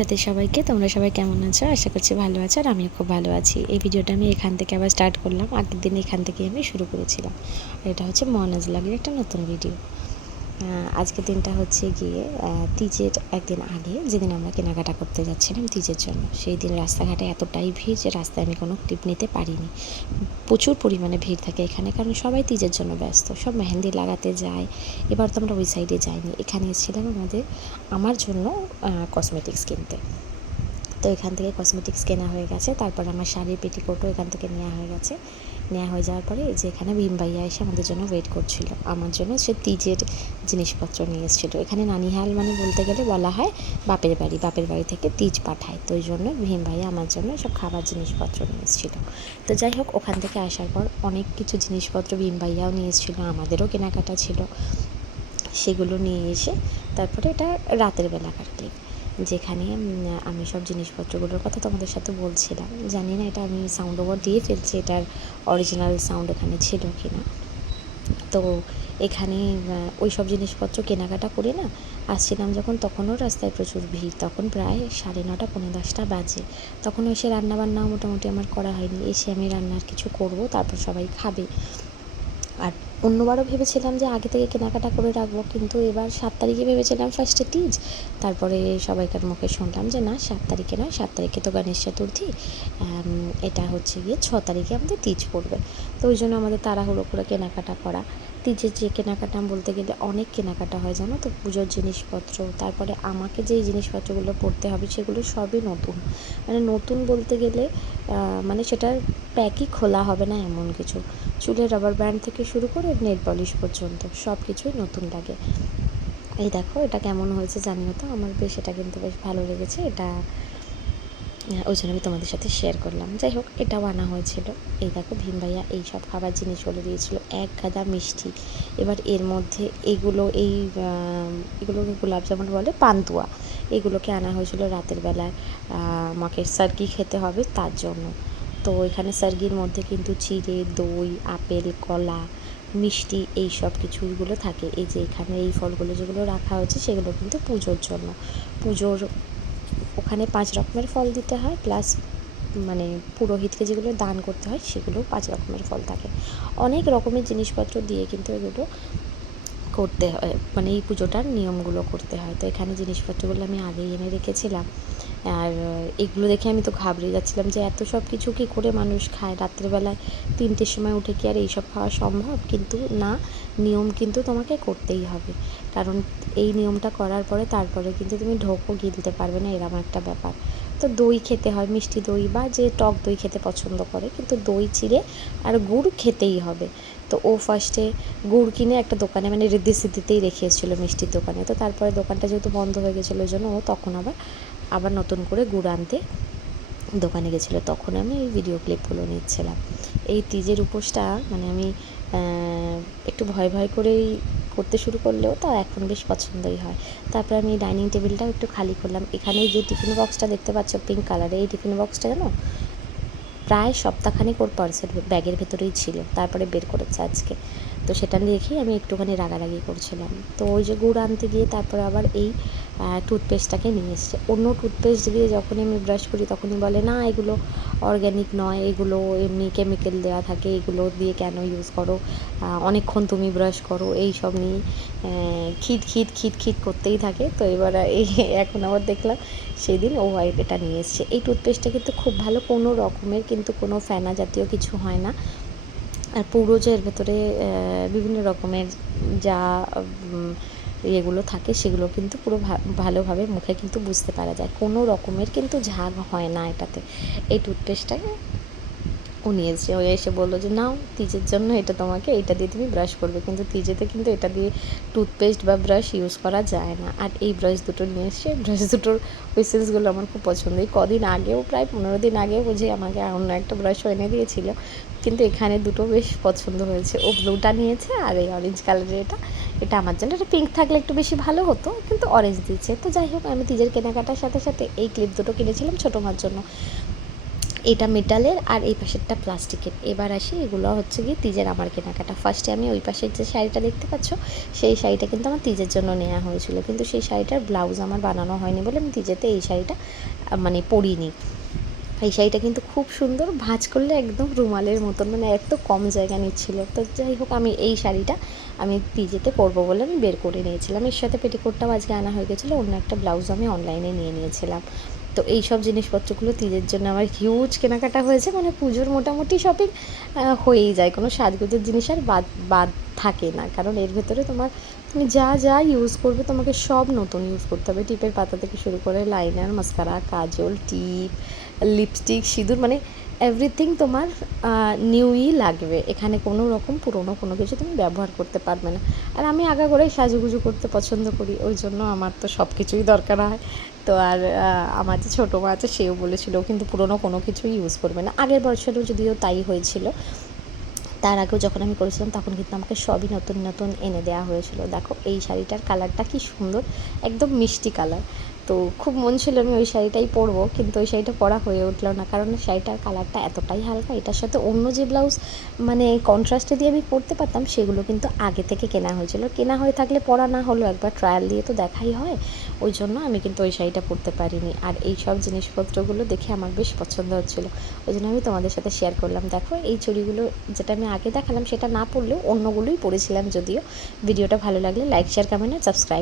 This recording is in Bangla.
রাতে সবাইকে, তোমরা সবাই কেমন আছো? আশা করছি ভালো আছো, আর আমিও খুব ভালো আছি। এই ভিডিওটা আমি এখান থেকে আবার স্টার্ট করলাম। আগের দিন এখান থেকে আমি শুরু করেছিলাম। আর এটা হচ্ছে মনাজ লাগের একটা নতুন ভিডিও। আজকের দিনটা হচ্ছে গিয়ে তিজের একদিন আগে, যেদিন আমরা কেনাকাটা করতে যাচ্ছিলাম তিজের জন্য। সেই দিন রাস্তাঘাটে এতটাই ভিড় যে রাস্তায় আমি কোনো ক্লিপ নিতে পারিনি। প্রচুর পরিমাণে ভিড় থাকে এখানে, কারণ সবাই তিজের জন্য ব্যস্ত, সব মেহেন্দি লাগাতে যায়। এবার তো আমরা ওই সাইডে যাইনি, এখানে এসেছিলাম আমার জন্য কসমেটিক্স কিনতে। তো এখান থেকে কসমেটিক্স কেনা হয়ে গেছে, তারপর আমার শাড়ির পেটিকোটও এখান থেকে নেওয়া হয়ে গেছে। নেওয়া হয়ে যাওয়ার পরে এই যে এখানে ভীম ভাইয়া এসে আমাদের জন্য ওয়েট করছিল। আমার জন্য সে তিজের জিনিসপত্র নিয়ে এসেছিলো। এখানে নানিহাল মানে বলতে গেলে বলা হয় বাপের বাড়ি থেকে তিজ পাঠায়, তো ওই জন্য ভীম ভাইয়া আমার জন্য সব খাবার জিনিসপত্র নিয়ে এসেছিলো। তো যাই হোক, ওখান থেকে আসার পর অনেক কিছু জিনিসপত্র ভীম ভাইয়াও নিয়ে এসেছিলো, আমাদেরও কেনাকাটা ছিল। সেগুলো নিয়ে এসে তারপরে এটা রাতের বেলাকার ক্লিপ, যেখানে আমি সব জিনিসপত্রগুলোর কথা তোমাদের সাথে বলছিলাম। জানি না এটা আমি সাউন্ড ওভার দিয়ে ফেলছি, এটার অরিজিনাল সাউন্ড এখানে ছিল কি না। তো এখানে ওই সব জিনিসপত্র কেনাকাটা করে না আসছিলাম যখন, তখনও রাস্তায় প্রচুর ভিড়। তখন প্রায় 9:30 পৌনে 10টা বাজে। তখনও এসে রান্নাবান্নাও মোটামুটি আমার করা হয়নি। এসে আমি রান্নার কিছু করব, তারপর সবাই খাবে। আর অন্যবারও ভেবেছিলাম যে আগে থেকে কেনাকাটা করে রাখবো, কিন্তু এবার 7 তারিখে ভেবেছিলাম ফার্স্টে তিজ। তারপরে সবাইকার মুখে শুনলাম যে না, 7 তারিখে নয়, 7 তারিখে তো গণেশ চতুর্থী, এটা হচ্ছে গিয়ে 6 তারিখে আমাদের তিজ পড়বে। তো ওই জন্য আমাদের তাড়াহুড়ো করে কেনাকাটা করা। তিজের যে কেনাকাটা বলতে গেলে অনেক কেনাকাটা হয় জানো তো, পুজোর জিনিসপত্র, তারপরে আমাকে যেই জিনিসপত্রগুলো পরতে হবে সেগুলো সবই নতুন। মানে নতুন বলতে গেলে মানে সেটার প্যাকই খোলা হবে না এমন কিছু। চুলের রাবার ব্যান্ড থেকে শুরু করে নেল পলিশ পর্যন্ত সব কিছুই নতুন লাগে। এই দেখো এটা কেমন হয়েছে জানিও তো, আমার বেশ এটা কিন্তু বেশ ভালো লেগেছে। এটা ওই জন্য আমি তোমাদের সাথে শেয়ার করলাম। যাই হোক, এটাও আনা হয়েছিল। এই দেখো ভীম ভাইয়া এই সব খাবার জিনিসগুলো দিয়েছিল, এক গাদা মিষ্টি। এবার এর মধ্যে এগুলোকে গোলাপ জামুন বলে, পান্তুয়া, এগুলোকে আনা হয়েছিল রাতের বেলায় আমাকে সার্কি খেতে হবে তার জন্য। তো এখানে সার্গির মধ্যে কিন্তু চিড়ে, দই, আপেল, কলা, মিষ্টি এই সব কিছুগুলো থাকে। এই যে এখানে এই ফলগুলো যেগুলো রাখা হয়েছে সেগুলো কিন্তু পুজোর জন্য। পুজোর ওখানে 5 রকমের ফল দিতে হয়, প্লাস মানে পুরোহিতকে যেগুলো দান করতে হয় সেগুলো 5 রকমের ফল থাকে। অনেক রকমের জিনিসপত্র দিয়ে কিন্তু এগুলো করতে হয়, মানে এই পুজোটার নিয়মগুলো করতে হয়। তো এখানে জিনিসপত্রগুলো আমি আগেই এনে রেখেছিলাম। আর এগুলো দেখে আমি তো ঘাবড়ে যাচ্ছিলাম যে এত সব কিছু কী করে মানুষ খায় রাত্রেবেলায়, 3টের সময় উঠে কি আর এইসব খাওয়া সম্ভব? কিন্তু না, নিয়ম কিন্তু তোমাকে করতেই হবে, কারণ এই নিয়মটা করার পরে তারপরে কিন্তু তুমি ঢোকও গিলতে পারবে না, এরকম একটা ব্যাপার। তো দই খেতে হয়, মিষ্টি দই বা যে টক দই খেতে পছন্দ করে, কিন্তু দই চিড়ে আর গুড় খেতেই হবে। তো ও ফার্স্টে গুড় কিনে একটা দোকানে মানে ঋদ্ধি সিদ্ধিতেই রেখে এসেছিলো মিষ্টির দোকানে। তো তারপরে দোকানটা যেহেতু বন্ধ হয়ে গেছিলো ওই জন্য ও তখন আবার নতুন করে গুড় আনতে দোকানে গেছিলো। তখন আমি এই ভিডিও ক্লিপগুলো নিচ্ছিলাম। এই তিজের উপোসটা মানে আমি একটু ভয় করেই করতে শুরু করলেও তা এখন বেশ পছন্দই হয়। তারপরে আমি ডাইনিং টেবিলটাও একটু খালি করলাম। এখানে যে টিফিন বক্সটা দেখতে পাচ্ছ পিঙ্ক কালারের, এই টিফিন বক্সটা জানো প্রায় সপ্তাহখানেক ওর পার্সেল ব্যাগের ভেতরেই ছিল, তারপরে বের করেছে আজকে। তো সেটা দেখেই আমি একটুখানি রাগারাগি করছিলাম। তো ওই যে গুড় আনতে গিয়ে তারপরে আবার এই টুথপেস্টটাকে নিয়ে এসছে। অন্য টুথপেস্ট দিয়ে যখনই আমি ব্রাশ করি তখনই বলে না এগুলো অর্গ্যানিক নয়, এগুলো এমনি কেমিক্যাল দেওয়া থাকে, এগুলো দিয়ে কেন ইউজ করো, অনেকক্ষণ তুমি ব্রাশ করো, এই সব নিয়ে খিট করতেই থাকে। তো এবার এখন আবার দেখলাম সেদিন ও এটা নিয়ে এসছে। এই টুথপেস্টটা কিন্তু খুব ভালো, কোনো রকমের কিন্তু কোনো ফেনা জাতীয় কিছু হয় না। আর পুরো যে এর ভেতরে বিভিন্ন রকমের যা ইয়েগুলো থাকে সেগুলো কিন্তু পুরো ভালোভাবে মুখে কিন্তু বুঝতে পারা যায়, কোনো রকমের কিন্তু ঝাগ হয় না এটাতে। এই টুথপেস্টটাকে ও নিয়ে এসছে, ও এসে বললো যে নাও তিজের জন্য এটা তোমাকে, এটা দিয়ে তুমি ব্রাশ করবে, কিন্তু তিজেতে কিন্তু এটা দিয়ে টুথপেস্ট বা ব্রাশ ইউজ করা যায় না। আর এই ব্রাশ দুটো নিয়ে এসছে, ব্রাশ দুটোর হুইসেলসগুলো আমার খুব পছন্দ। এই কদিন আগেও প্রায় 15 দিন আগেও বুঝি আমাকে অন্য একটা ব্রাশও এনে দিয়েছিল, কিন্তু এখানে দুটো বেশ পছন্দ হয়েছে। ও ব্লুটা নিয়েছে আর এই অরেঞ্জ কালারের এটা আমার জন্য। এটা পিঙ্ক থাকলে একটু বেশি ভালো হতো, কিন্তু অরেঞ্জ দিচ্ছে। তো যাই হোক, আমি তিজের কেনাকাটার সাথে সাথে এই ক্লিপ দুটো কিনেছিলাম ছোটো মার জন্য। এটা মেটালের আর এই পাশেরটা প্লাস্টিকের। এবার আসি, এগুলো হচ্ছে গিয়ে তিজের আমার কেনাকাটা। ফার্স্টে আমি ওই পাশের যে শাড়িটা দেখতে পাচ্ছ, সেই শাড়িটা কিন্তু আমার তিজের জন্য নেওয়া হয়েছিল, কিন্তু সেই শাড়িটার ব্লাউজ আমার বানানো হয়নি বলে আমি তিজেতে এই শাড়িটা মানে পরিনি। এই শাড়িটা কিন্তু খুব সুন্দর, ভাঁজ করলে একদম রুমালের মতন, মানে এত কম জায়গা নিচ্ছিল। তো যাই হোক, আমি এই শাড়িটা আমি পিজেতে পরবো বলে আমি বের করে নিয়েছিলাম। এর সাথে পেটিকোটটাও আজকে আনা হয়ে গেছিলো, অন্য একটা ব্লাউজ আমি অনলাইনে নিয়ে নিয়েছিলাম। তো এই সব জিনিসপত্রগুলো তিজের জন্য আমার হিউজ কেনাকাটা হয়েছে, মানে পুজোর মোটামুটি শপিং হয়েই যায়, কোনো সাজগোজের জিনিস আর বাদ বাদ থাকে না, কারণ এর ভেতরে তুমি যা যা ইউজ করবে তোমাকে সব নতুন ইউজ করতে হবে। টিপের পাতা থেকে শুরু করে লাইনার, মাস্কারা, কাজল, টিপ, লিপস্টিক, সিঁদুর, মানে এভরিথিং তোমার নিউই লাগবে। এখানে কোনো রকম পুরনো কোনো কিছু তুমি ব্যবহার করতে পারবে না। আর আমি আগাগোড়াই সাজুগুজু করতে পছন্দ করি, ওই জন্য আমার তো সব কিছুই দরকার হয়। তো আর আমার যে ছোটো মা আছে, সেও বলেছিল কিন্তু পুরনো কোনো কিছুই ইউজ করবে না। আগের বছরও যদিও তাই হয়েছিল, তার আগেও যখন আমি করেছিলাম তখন কিন্তু আমাকে সবই নতুন নতুন এনে দেওয়া হয়েছিল। দেখো এই শাড়িটার কালারটা কি সুন্দর, একদম মিষ্টি কালার। তো খুব মন ছিল আমি ওই শাড়িটাই পরবো, কিন্তু ওই শাড়িটা পরা হয়ে উঠলো না, কারণ শাড়িটার কালারটা এতটাই হালকা। এটার সাথে অন্য যে ব্লাউজ মানে কন্ট্রাস্টে দিয়ে আমি পরতে পারতাম, সেগুলো কিন্তু আগে থেকে কেনা হয়েছিল। কেনা হয়ে থাকলে পরা না হলেও একবার ট্রায়াল দিয়ে তো দেখাই হয়, ওই জন্য আমি কিন্তু ওই শাড়িটা পরতে পারিনি। আর এই সব জিনিসপত্রগুলো দেখে আমার বেশ পছন্দ হচ্ছিলো, ওই জন্য আমি তোমাদের সাথে শেয়ার করলাম। দেখো এই চুড়িগুলো যেটা আমি আগে দেখালাম সেটা না পরলেও অন্যগুলোই পরেছিলাম। যদিও ভিডিওটা ভালো লাগলে লাইক, শেয়ার, কমেন্ট আর সাবস্ক্রাইব।